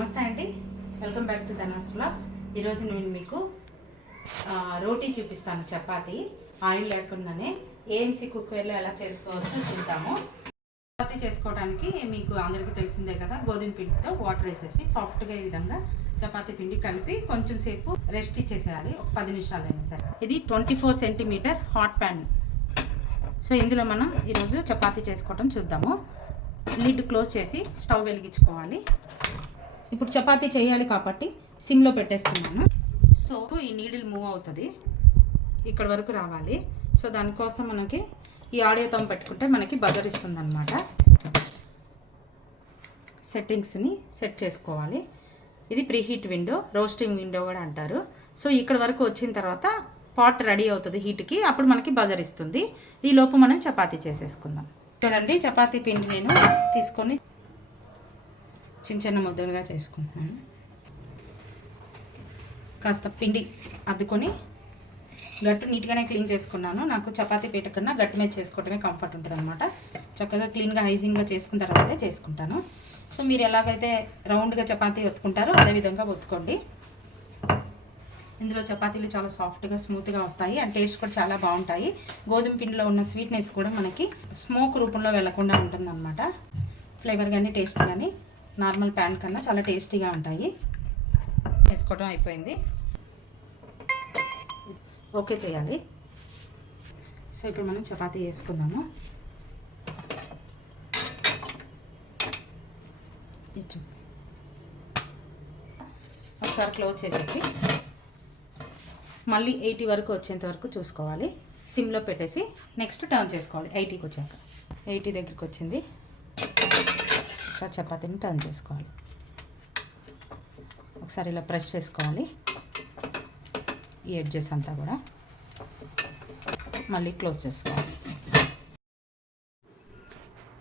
నమస్తే అండి, welcome back to ధనాస్ vlogs. ఈరోజు నేను మీకు రోటీ చూపిస్తాను. చపాతీ ఆయిల్ లేకుండానే ఏఎంసీ కుక్కర్లో ఎలా చేసుకోవచ్చో చూద్దాము. చపాతీ చేసుకోవడానికి మీకు అందరికీ తెలిసిందే కదా, గోధుమ పిండితో వాటర్ వేసేసి సాఫ్ట్గా ఈ విధంగా చపాతీ పిండి కలిపి కొంచెం సేపు రెస్ట్ ఇచ్చేసేయాలి, ఒక 10 నిమిషాలు అయినా సరే. ఇది 24 సెంటీమీటర్ హాట్ ప్యాన్. సో ఇందులో మనం ఈరోజు చపాతీ చేసుకోవటం చూద్దాము. లిడ్ క్లోజ్ చేసి స్టవ్ వెలిగించుకోవాలి. ఇప్పుడు చపాతీ చేయాలి కాబట్టి సిమ్లో పెట్టేస్తున్నాను. సో ఈ నీడిల్ మూవ్ అవుతుంది, ఇక్కడ వరకు రావాలి. సో దానికోసం మనకి ఈ ఆడియోతో పెట్టుకుంటే మనకి బజర్ ఇస్తుంది అనమాట. సెట్టింగ్స్ని సెట్ చేసుకోవాలి. ఇది ప్రీహీట్ విండో, రోస్టింగ్ విండో కూడా అంటారు. సో ఇక్కడ వరకు వచ్చిన తర్వాత పాట్ రెడీ అవుతుంది హీట్కి, అప్పుడు మనకి బజర్ ఇస్తుంది. ఈ లోపు మనం చపాతీ చేసేసుకుందాం. చూడండి, చపాతీ పిండి నేను తీసుకొని చిన్న చిన్న ముద్దలుగా చేసుకుంటున్నాను. కాస్త పిండి అద్దుకొని గట్టు నీట్గానే క్లీన్ చేసుకున్నాను. నాకు చపాతీ పీట కన్నా గట్టు మీద చేసుకోవటమే కంఫర్ట్ ఉంటుంది అనమాట. చక్కగా క్లీన్గా హైజీన్గా చేసుకున్న తర్వాతే చేసుకుంటాను. సో మీరు ఎలాగైతే రౌండ్గా చపాతీ ఒత్తుకుంటారో అదేవిధంగా ఒత్తుకోండి. ఇందులో చపాతీలు చాలా సాఫ్ట్గా స్మూత్గా వస్తాయి అండ్ టేస్ట్ కూడా చాలా బాగుంటాయి. గోధుమ పిండిలో ఉన్న స్వీట్నెస్ కూడా మనకి స్మోక్ రూపంలో వెళ్లకుండా ఉంటుందన్నమాట. ఫ్లేవర్ కానీ టేస్ట్ కానీ నార్మల్ ప్యాన్ కన్నా చాలా టేస్టీగా ఉంటాయి. వేసుకోవడం అయిపోయింది, ఓకే చేయాలి. సో ఇప్పుడు మనం చపాతీ వేసుకున్నాము. ఒకసారి క్లోజ్ చేసేసి మళ్ళీ 80 వరకు వచ్చేంత వరకు చూసుకోవాలి. సిమ్లో పెట్టేసి నెక్స్ట్ టర్న్ చేసుకోవాలి. 80కి వచ్చాక 80 దగ్గరికి వచ్చింది. చపాతీని టర్న్ చేసుకోవాలి. ఒకసారి ఇలా ప్రెస్ చేసుకోవాలి ఈ ఎడ్జెస్ అంతా కూడా. మళ్ళీ క్లోజ్ చేసుకోవాలి.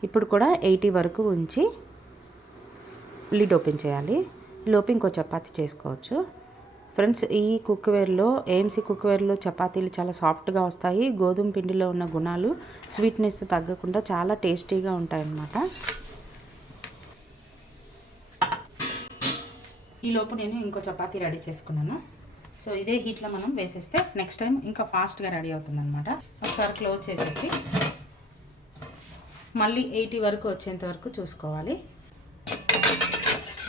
ఇప్పుడు కూడా 80 వరకు ఉంచి లిడ్ ఓపెన్ చేయాలి. లోపు ఇంకో చపాతీ చేసుకోవచ్చు. ఫ్రెండ్స్, ఈ కుక్వేర్లో ఏఎంసీ కుక్వేర్లో చపాతీలు చాలా సాఫ్ట్గా వస్తాయి. గోధుమ పిండిలో ఉన్న గుణాలు స్వీట్నెస్ తగ్గకుండా చాలా టేస్టీగా ఉంటాయన్నమాట. ఈ లోపు నేను ఇంకో చపాతీ రెడీ చేసుకున్నాను. సో ఇదే హీట్లో మనం వేసేస్తే నెక్స్ట్ టైం ఇంకా ఫాస్ట్గా రెడీ అవుతుంది అనమాట. ఒకసారి క్లోజ్ చేసేసి మళ్ళీ 80 వరకు వచ్చేంత వరకు చూసుకోవాలి.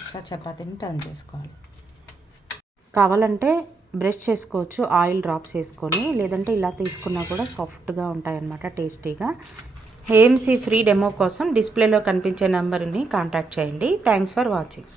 ఒకసారి చపాతీని టర్న్ చేసుకోవాలి. కావాలంటే బ్రష్ చేసుకోవచ్చు, ఆయిల్ డ్రాప్స్ వేసుకొని, లేదంటే ఇలా తీసుకున్నా కూడా సాఫ్ట్గా ఉంటాయన్నమాట, టేస్టీగా. ఏఎంసీ ఫ్రీ డెమో కోసం డిస్ప్లేలో కనిపించే నెంబర్ని కాంటాక్ట్ చేయండి. Thanks for watching.